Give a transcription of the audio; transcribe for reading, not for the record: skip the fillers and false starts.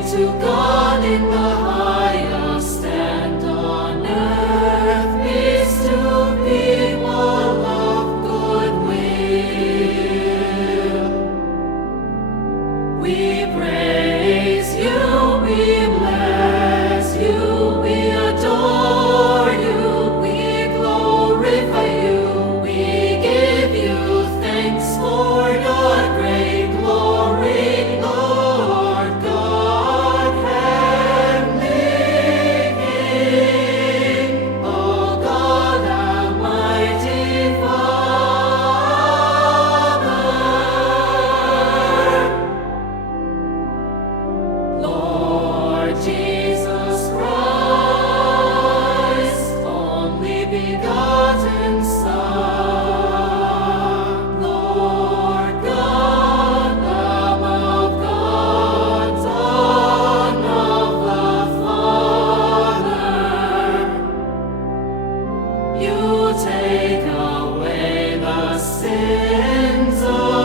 to God in the highest, and on earth peace to people of good will. We praise you, we bless you, we adore you, we glorify you, we give you thanks for your great glory, Lord God, heavenly King, O God, Almighty Father. Lord Jesus Christ, only begotten Son, Lord God, Lamb of God, Son of the Father, you take away the sins of